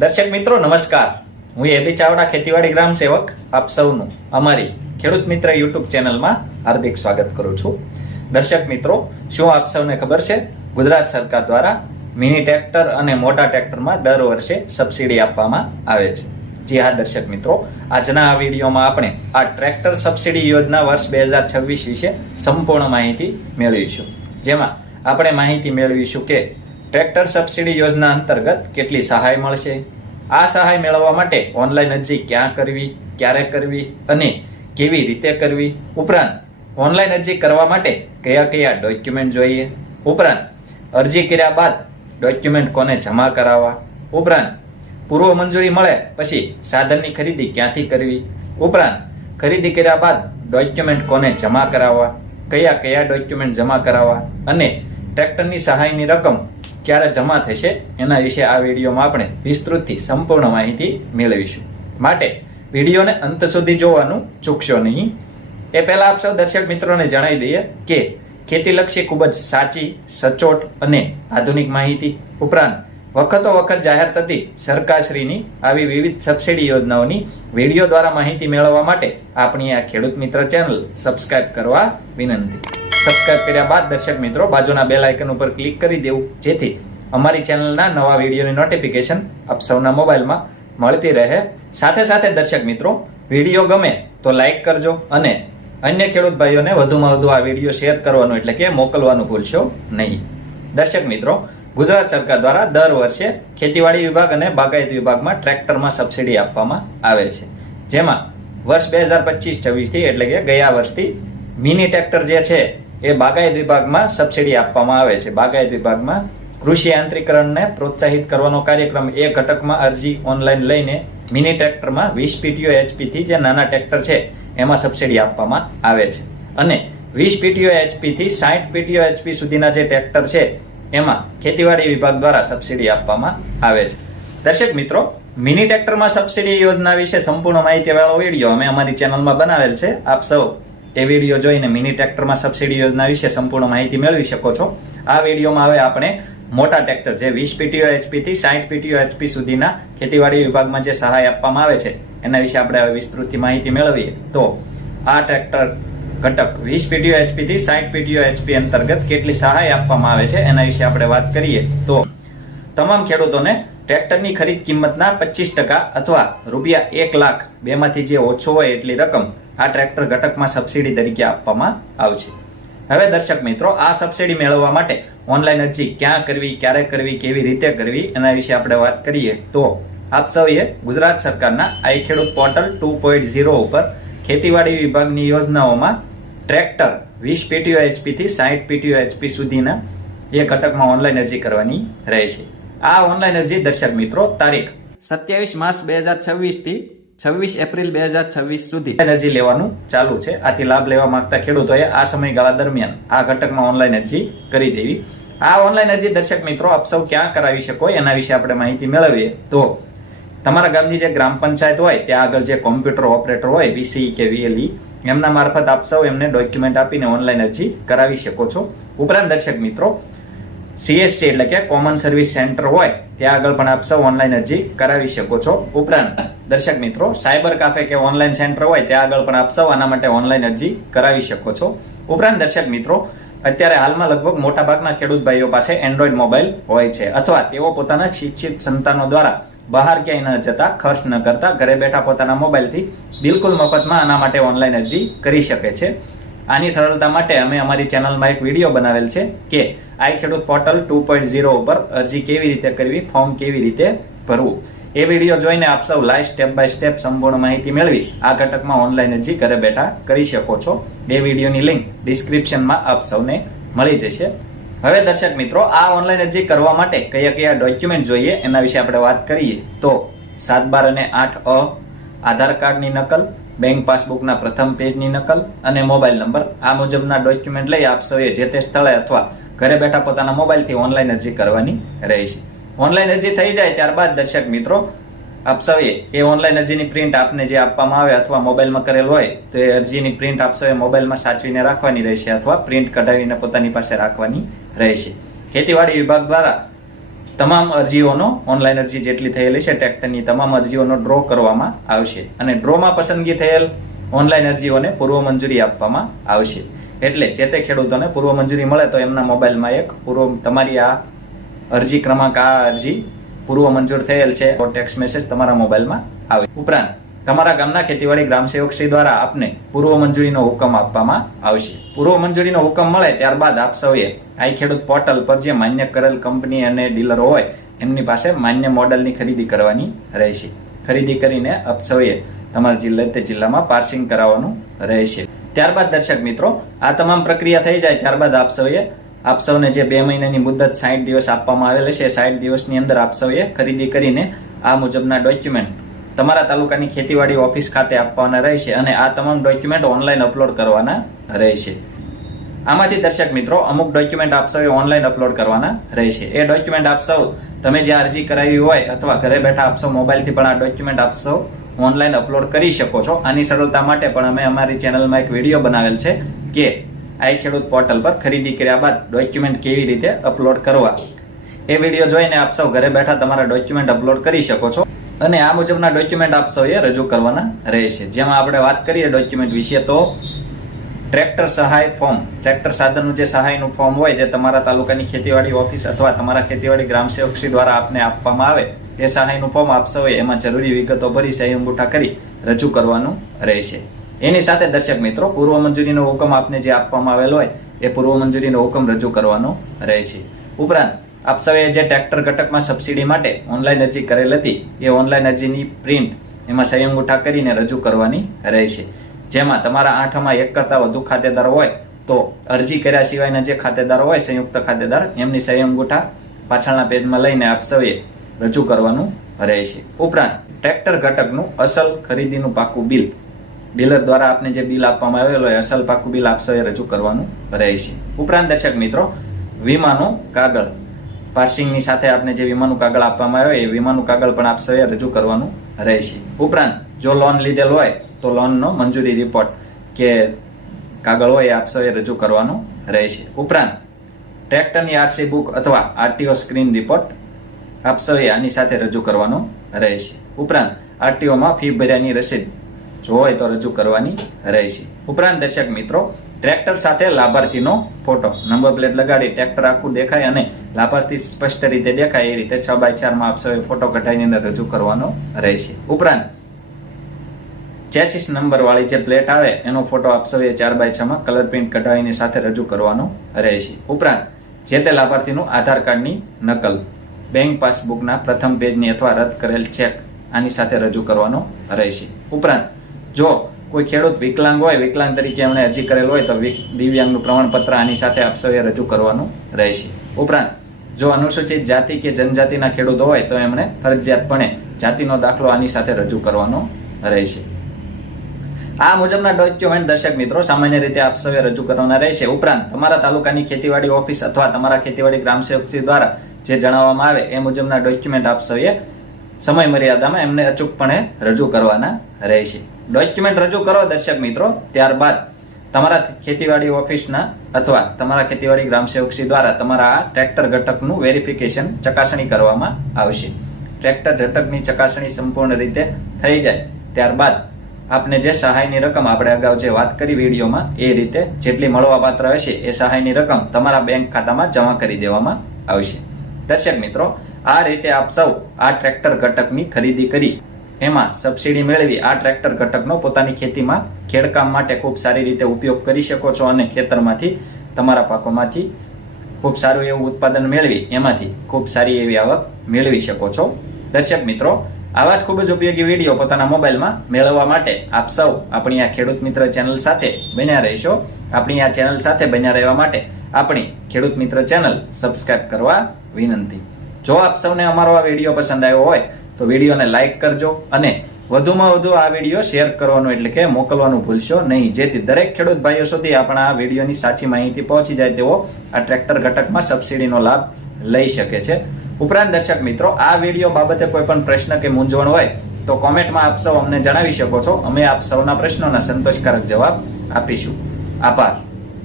દર્શક મિત્રો નમસ્કાર, હું એબી ચાવડા ખેતીવાડી ગ્રામ સેવક આપ સૌનું અમારી ખેડૂત મિત્ર યુટ્યુબ ચેનલમાં હાર્દિક સ્વાગત કરું છું. દર્શક મિત્રો, શું આપ સૌને ખબર છે ગુજરાત સરકાર દ્વારા મિની ટ્રેક્ટર અને મોટા ટ્રેક્ટરમાં દર વર્ષે સબસિડી આપવામાં આવે છે? જી હા દર્શક મિત્રો, આજના આ વિડીયોમાં આપણે આ ટ્રેક્ટર સબસિડી યોજના વર્ષ 2026 વિશે સંપૂર્ણ માહિતી મેળવીશું. જેમાં આપણે માહિતી મેળવીશું કે ટ્રેક્ટર સબસિડી યોજના અંતર્ગત કેટલી સહાય મળશે, આ સહાય મેળવવા માટે ઓનલાઈન અરજી ક્યાં કરવી, ક્યારે કરવી અને કેવી રીતે કરવી, ઉપરાંત ઓનલાઈન અરજી કરવા માટે કયા કયા ડોક્યુમેન્ટ જોઈએ, ઉપરાંત અરજી કર્યા બાદ ડોક્યુમેન્ટ કોને જમા કરાવવા, ઉપરાંત પૂર્વ મંજૂરી મળે પછી સાધનની ખરીદી ક્યાંથી કરવી, ઉપરાંત ખરીદી કર્યા બાદ ડોક્યુમેન્ટ કોને જમા કરાવવા, કયા કયા ડોક્યુમેન્ટ જમા કરાવવા અને ટ્રેક્ટરની સહાયની રકમ ક્યારે જમા થશે, એના વિશે આ વિડીયોમાં આપણે વિસ્તૃતથી સંપૂર્ણ માહિતી મેળવીશું. માટે વિડીયોને અંત સુધી જોવાનું ચૂકશો નહીં. એ પહેલા આપ સૌ દર્શક મિત્રોને જણાવી દઈએ કે ખેતીલક્ષી ખૂબ જ સાચી, સચોટ અને આધુનિક માહિતી, ઉપરાંત વખતો વખત જાહેર થતી સરકારશ્રીની આવી વિવિધ સબસિડી યોજનાઓની વિડીયો દ્વારા માહિતી મેળવવા માટે આપણી આ ખેડૂત મિત્ર ચેનલ સબસ્ક્રાઇબ કરવા વિનંતી. સબસ્ક્રાઇબ કર્યા બાદ દર્શક મિત્રો બાજુના બેલ આઇકન ઉપર ક્લિક કરી દેવું, જેથી અમારી ચેનલના નવા વિડીયોની નોટિફિકેશન આપ સૌના મોબાઈલમાં મળતી રહે. સાથે સાથે દર્શક મિત્રો, વિડીયો ગમે તો લાઈક કરજો અને અન્ય ખેડૂત ભાઈઓને વધુમાં વધુ આ વિડીયો શેર કરવાનું એટલે કે મોકલવાનું ભૂલશો નહીં. દર્શક મિત્રો, ગુજરાત સરકાર દ્વારા દર વર્ષે ખેતીવાડી વિભાગ અને બાગાયત વિભાગમાં ટ્રેક્ટરમાં સબસિડી આપવામાં આવે છે. જેમાં વર્ષ 2025-26 થી એટલે કે ગયા વર્ષથી મિની ટ્રેક્ટર જે છે એ બાગાયત વિભાગમાં સબસિડી આપવામાં આવે છે. બાગાયત વિભાગમાં કૃષિ યાંત્રિકરણને પ્રોત્સાહિત કરવાનો કાર્યક્રમ એ ઘટકમાં અરજી ઓનલાઈન લઈને મિની ટ્રેક્ટરમાં 20 PTO HP થી જે નાના ટ્રેક્ટર છે એમાં સબસિડી આપવામાં આવે છે અને 20 PTO HP થી 60 PTO HP સુધીના જે ટ્રેક્ટર છે એમાં ખેતીવાડી વિભાગ દ્વારા સબસિડી આપવામાં આવે છે. દર્શક મિત્રો, મિની ટ્રેક્ટરમાં સબસિડી યોજના વિશે સંપૂર્ણ માહિતી વાળો વિડીયો અમે અમારી ચેનલમાં બનાવેલ છે. આપ સૌ એ વિડીયો જોઈને મિની ટ્રેક્ટરમાં સબસિડી યોજના વિશે સંપૂર્ણ માહિતી મેળવી શકો છો. આ વિડીયોમાં હવે આપણે મોટા ટ્રેક્ટર જે 20 PTO HP થી 60 PTO HP સુધીના ખેતીવાડી વિભાગમાં જે સહાય આપવામાં આવે છે એના વિશે આપણે હવે વિસ્તૃતથી માહિતી મેળવીએ. તો આ ટ્રેક્ટર ઘટક 20 PTO HP થી 60 PTO HP અંતર્ગત કેટલી સહાય આપવામાં આવે છે એના વિશે આપણે વાત કરીએ તો તમામ ખેડૂતોને ટ્રેક્ટરની ખરીદ કિંમતના 25% અથવા ₹1 લાખ બેમાંથી જે ઓછો હોય એટલી રકમ આ ટ્રેક્ટર ઘટકમાં સબસિડી તરીકે આપવામાં આવશે. હવે દર્શક મિત્રો, આ સબસિડી મેળવવા માટે ઓનલાઈન અરજી ક્યાં કરવી, ક્યારે કરવી, કેવી રીતે કરવી એના વિશે આપણે વાત કરીએ તો આપ સૌએ ગુજરાત સરકારના આઈ ખેડૂત પોર્ટલ 2.0 ઉપર ખેતીવાડી વિભાગની યોજનાઓમાં ટ્રેક્ટર 20 PTO HP થી 60 PTO HP સુધીના એ ઘટકમાં ઓનલાઈન અરજી કરવાની રહેશે. આ ઓનલાઈન અરજી દર્શક મિત્રો તારીખ 27 માર્ચ 2026 થી 26 એપ્રિલ 2026 સુધી અરજી લેવાનું ચાલુ છે. આથી લાભ લેવા માંગતા ખેડૂતોએ આ સમયગાળા દરમિયાન આ ઘટકમાં ઓનલાઈન અરજી કરી દેવી. આ ઓનલાઈન અરજી દર્શક મિત્રો આપ સૌ ક્યાં કરાવી શકો એના વિશે આપણે માહિતી મેળવીએ તો તમારા ગામની જે ગ્રામ પંચાયત હોય ત્યાં આગળ જે કોમ્પ્યુટર ઓપરેટર હોય VCE કે VLE એમના મારફત આપ સૌ એમને ડોક્યુમેન્ટ આપીને ઓનલાઈન અરજી કરાવી શકો છો. ઉપરાંત દર્શક મિત્રો, CSC એટલે કે કોમન સર્વિસ સેન્ટર હોય ત્યાં આગળ પણ આપ સૌ ઓનલાઈન અરજી કરાવી શકો છો. ઉપરાંત દર્શક મિત્રો, સાયબર કાફે કે ઓનલાઈન સેન્ટર હોય ત્યાં આગળ પણ આપ સૌ આના માટે ઓનલાઈન અરજી કરાવી શકો છો. ઉપરાંત દર્શક મિત્રો, અત્યારે હાલમાં લગભગ મોટા ભાગના ખેડૂત ભાઈઓ પાસે એન્ડ્રોઈડ મોબાઈલ હોય છે અથવા તેઓ પોતાના શિક્ષિત સંતાનો દ્વારા બહાર ક્યાંય ન જતા, ખર્ચ ન કરતા ઘરે બેઠા પોતાના મોબાઈલથી બિલકુલ મફતમાં આના માટે ઓનલાઈન અરજી કરી શકે છે. આની સરળતા માટે અમે અમારી ચેનલમાં એક વિડીયો બનાવેલ છે કે આઈ ખેડૂત પોર્ટલ 2.0 ઉપર અરજી કેવી રીતે કરવી, ફોર્મ કેવી રીતે ભરવું. એ વિડીયો જોઈને આપ સૌ લાઈવ સ્ટેપ બાય સ્ટેપ સંપૂર્ણ માહિતી મેળવી આ ઘટકમાં ઓનલાઈન અરજી ઘરે બેઠા કરી શકો છો. એ વિડીયોની લિંક ડિસ્ક્રિપ્શનમાં આપ સૌને મળી જશે. હવે દર્શક મિત્રો, આ ઓનલાઈન અરજી કરવા માટે કયા કયા ડોક્યુમેન્ટ જોઈએ એના વિશે આપણે વાત કરીએ તો 7/12 અને 8A, આધાર કાર્ડની નકલ, બેંક પાસબુકના પ્રથમ પેજની નકલ અને મોબાઈલ નંબર. આ મુજબના ડોક્યુમેન્ટ લઈ આપ સૌએ જે તે સ્થળે અથવા ઘરે બેઠા પોતાના મોબાઈલથી ઓનલાઈન અરજી કરવાની રહેશે. ઓનલાઈન અરજી થઈ જાય ત્યારબાદ દર્શક મિત્રો આપ સૌએ એ ઓનલાઈન અરજીની પ્રિન્ટ આપને જે આપવામાં આવે અથવા મોબાઈલમાં કરેલ હોય તો એ અરજીની પ્રિન્ટ આપ સૌએ મોબાઈલમાં સાચવીને રાખવાની રહેશે અથવા પ્રિન્ટ કઢાવીને પોતાની પાસે રાખવાની રહેશે. ખેતીવાડી વિભાગ દ્વારા તમામ અરજીઓનો ઓનલાઈન અરજી જેટલી થયેલી છે ટ્રેક્ટરની તમામ અરજીઓનો ડ્રો કરવામાં આવશે અને ડ્રોમાં પસંદગી થયેલ ઓનલાઈન અરજીઓને પૂર્વ મંજૂરી આપવામાં આવશે. એટલે જે તે ખેડૂતોને પૂર્વ મંજૂરી મળે તો એમના મોબાઈલમાં એક તમારી આ અરજી ક્રમાંક આ અરજી પૂર્વ મંજૂર થયેલ છે તો ટેક્સ્ટ મેસેજ તમારા મોબાઈલમાં આવે. ઉપરાંત તમારા ગામના ખેતીવાડી ગ્રામ સેવક શ્રી દ્વારા આપને પૂર્વ મંજૂરીનો હુકમ આપવામાં આવશે. પૂર્વ મંજૂરીનો હુકમ મળે ત્યારબાદ આપ સૌએ આઈ ખેડૂત પોર્ટલ પર જે માન્ય કરેલ કંપની અને ડીલરો હોય એમની પાસે માન્ય મોડલની ખરીદી કરવાની રહેશે. ખરીદી કરીને આપ સૌએ તમારા જિલ્લામાં પાર્સિંગ કરાવવાનું રહેશે. ત્યારબાદ દર્શક મિત્રો આ તમામ પ્રક્રિયા થઈ જાય ત્યારબાદ આપ સૌને જે 2 મહિનાની મુદત 60 દિવસ આપવામાં આવેલ છે 60 દિવસની અંદર આપ સૌએ ખરીદી કરીને આ મુજબના ડોક્યુમેન્ટ તમારા તાલુકાની ખેતીવાડી ઓફિસ ખાતે આપવાના રહેશે અને આ તમામ ડોક્યુમેન્ટ ઓનલાઈન અપલોડ કરવાના રહેશે. આમાંથી દર્શક મિત્રો અમુક ડોક્યુમેન્ટ આપ સૌએ ઓનલાઈન અપલોડ કરવાના રહેશે. એ ડોક્યુમેન્ટ આપ સૌ તમે જે અરજી કરાવી હોય અથવા ઘરે બેઠા આપ સૌ મોબાઈલથી પણ આ ડોક્યુમેન્ટ આપ સૌ ઓનલાઈન અપલોડ કરી શકો છો. આની સરળતા માટે પણ અમે અમારી ચેનલમાં એક વિડીયો બનાવેલ છે કે આઈ ખેડૂત પોર્ટલ પર ખરીદી કર્યા બાદ ડોક્યુમેન્ટ કેવી રીતે અપલોડ કરવા. એ વિડીયો જોઈને આપ સૌ ઘરે બેઠા તમારા ડોક્યુમેન્ટ અપલોડ કરી શકો છો અને આ મુજબના ડોક્યુમેન્ટ આપ સૌએ રજૂ કરવાના રહેશે. જેમાં આપણે વાત કરીએ ડોક્યુમેન્ટ વિશે તો ટ્રેક્ટર સહાય ફોર્મ, ટ્રેક્ટર સાધનનું જે સહાયનું ફોર્મ હોય જે તમારા તાલુકાની ખેતીવાડી ઓફિસ અથવા તમારા ખેતીવાડી ગ્રામ સેવકશ્રી દ્વારા આપને આપવામાં આવે એ સહાયનું ફોર્મ આપ સૌએ એમાં જરૂરી વિગતો ભરી સહી અંગૂઠા કરી રજૂ કરવાનું રહેશે. એની સાથે દર્શક મિત્રો પૂર્વ મંજૂરીનો હુકમ આપને જે આપવામાં આવેલો હોય એ પૂર્વ મંજૂરીનો હુકમ રજૂ કરવાનો રહેશે. ઉપરાંત આપ સૌએ જે ટ્રેક્ટર ઘટકમાં સબસિડી માટે ઓનલાઈન અરજી કરેલ હતી એ ઓનલાઈન અરજીની પ્રિન્ટ એમાં સહી અંગૂઠા કરીને રજૂ કરવાની રહેશે. જેમાં તમારા 8માં 1 કરતાં વધુ ખાતેદારો હોય તો અરજી કર્યા સિવાયના જે ખાતેદારો હોય સંયુક્ત ખાતેદાર એમની સહી અંગૂઠા પાછળના પેજમાં લઈને આપ સૌએ રજૂ કરવાનું રહેશે. ઉપરાંત ટ્રેક્ટર ઘટકનું અસલ ખરીદીનું પાકું બિલ ડીલર દ્વારા આપને જે બિલ આપવામાં આવેલું હોય અસલ પાકું બિલ આપ સૌએ રજૂ કરવાનું રહેશે. ઉપરાંત દર્શક મિત્રો વીમાનું કાગળ પાર્સિંગની સાથે આપને જે વીમાનું કાગળ આપવામાં આવે એ વીમાનું કાગળ પણ આપ સૌએ રજૂ કરવાનું રહેશે. ઉપરાંત જો લોન લીધેલ હોય તો લોનનો મંજૂરી રિપોર્ટ કે કાગળ હોય એ આપ સૌએ રજૂ કરવાનું રહેશે. ઉપરાંત ટ્રેક્ટરની આરસી બુક અથવા આરટીઓ સ્ક્રીન રિપોર્ટ આપ સૌએ આની સાથે રજૂ કરવાનો રહેશે. ઉપરાંત આરટીઓમાં ફી ભર્યાની રસીદ જો હોય તો રજૂ કરવાની રહેશે. ઉપરાંત દર્શક મિત્રો ટ્રેક્ટર સાથે લાભાર્થીનો ફોટો નંબર પ્લેટ લગાડી ટ્રેક્ટર આખું દેખાય અને લાભાર્થી સ્પષ્ટ રીતે દેખાય એ રીતે 6x4 આપ સૌએ ફોટો કઢાવીને રજૂ કરવાનો રહેશે. ઉપરાંત ચેસિસ નંબર વાળી જે પ્લેટ આવે એનો ફોટો આપ સૌએ 4x6 કલર પ્રિન્ટ કઢાવીને સાથે રજૂ કરવાનો રહેશે. ઉપરાંત જે તે લાભાર્થીનું આધાર કાર્ડની નકલ બેંક પાસબુકના પ્રથમ પેજની અથવા રદ કરેલ ચેક આની સાથે રજૂ કરવાનો રહેશે. ઉપરાંત જો કોઈ ખેડૂત વિકલાંગ હોય વિકલાંગ તરીકે એમણે અરજી કરેલ હોય તો દિવ્યાંગનું પ્રમાણપત્ર આની સાથે આપ સૌએ રજૂ કરવાનું રહેશે. ઉપરાંત જો અનુસૂચિત જાતિ કે જનજાતિના ખેડૂતો હોય તો એમણે ફરજિયાતપણે જાતિનો દાખલો આની સાથે રજૂ કરવાનો રહેશે. આ મુજબના ડોક્યુમેન્ટ દર્શક મિત્રો સામાન્ય રીતે આપ સૌએ રજૂ કરવાના રહેશે. ઉપરાંત તમારા તાલુકાની ખેતીવાડી ઓફિસ અથવા તમારા ખેતીવાડી ગ્રામ સેવકશ્રી દ્વારા જે જણાવવામાં આવે એ મુજબના ડોક્યુમેન્ટ આપ સૌએ સમય મર્યાદામાં એમને અચૂકપણે રજૂ કરવાના રહેશે. ડોક્યુમેન્ટ રજૂ કરો દર્શક મિત્રો ત્યારબાદ તમારા ખેતીવાડી ઓફિસના અથવા તમારા ખેતીવાડી ગ્રામ સેવકશ્રી દ્વારા તમારા આ ટ્રેક્ટર ઘટકનું વેરિફિકેશન ચકાસણી કરવામાં આવશે. ટ્રેક્ટર ઘટકની ચકાસણી સંપૂર્ણ રીતે થઈ જાય ત્યારબાદ આપને જે સહાયની રકમ આપણે અગાઉ જે વાત કરી વિડીયોમાં એ રીતે જેટલી મળવાપાત્ર હશે એ સહાયની રકમ તમારા બેંક ખાતામાં જમા કરી દેવામાં આવશે. દર્શક મિત્રો આ રીતે આપ સૌ આ ટ્રેક્ટર ઘટકની ખરીદી કરી એમાં સબસિડી મેળવી આ ટ્રેક્ટર ઘટકનો પોતાની ખેતીમાં ખેડકામ માટે ખૂબ સારી રીતે ઉપયોગ કરી શકો છો અને ખેતરમાંથી તમારા પાકોમાંથી ખૂબ સારું એવું ઉત્પાદન મેળવી એમાંથી ખૂબ સારી એવી આવક મેળવી શકો છો. દર્શક મિત્રો આવા જ ખૂબ જ ઉપયોગી વિડીયો પોતાના મોબાઈલમાં મેળવવા માટે આપ સૌ આપણી આ ખેડૂત મિત્ર ચેનલ સાથે બન્યા રહેશો. આપણી આ ચેનલ સાથે બન્યા રહેવા માટે આપણી ખેડૂત મિત્ર ચેનલ સબસ્ક્રાઇબ કરવા વિનંતી. જો આપ સૌને અમારો આ વિડીયો પસંદ આવ્યો હોય તો વિડીયોને લાઈક કરજો અને વધુમાં વધુ આ વિડીયો શેર કરવાનું એટલે કે મોકલવાનું ભૂલશો નહીં, જેથી દરેક ખેડૂત ભાઈઓ સુધી આપણા આ વિડીયોની સાચી માહિતી પહોંચી જાય તેવો આ ટ્રેક્ટર ઘટકમાં સબસિડીનો લાભ લઈ શકે છે. ઉપરાંત દર્શક મિત્રો આ વિડીયો બાબતે કોઈ પણ પ્રશ્ન કે મૂંઝવણ હોય તો કોમેન્ટમાં આપ સૌ અમને જણાવી શકો છો. અમે આપ સૌના પ્રશ્નોના સંતોષકારક જવાબ આપીશું. આભાર.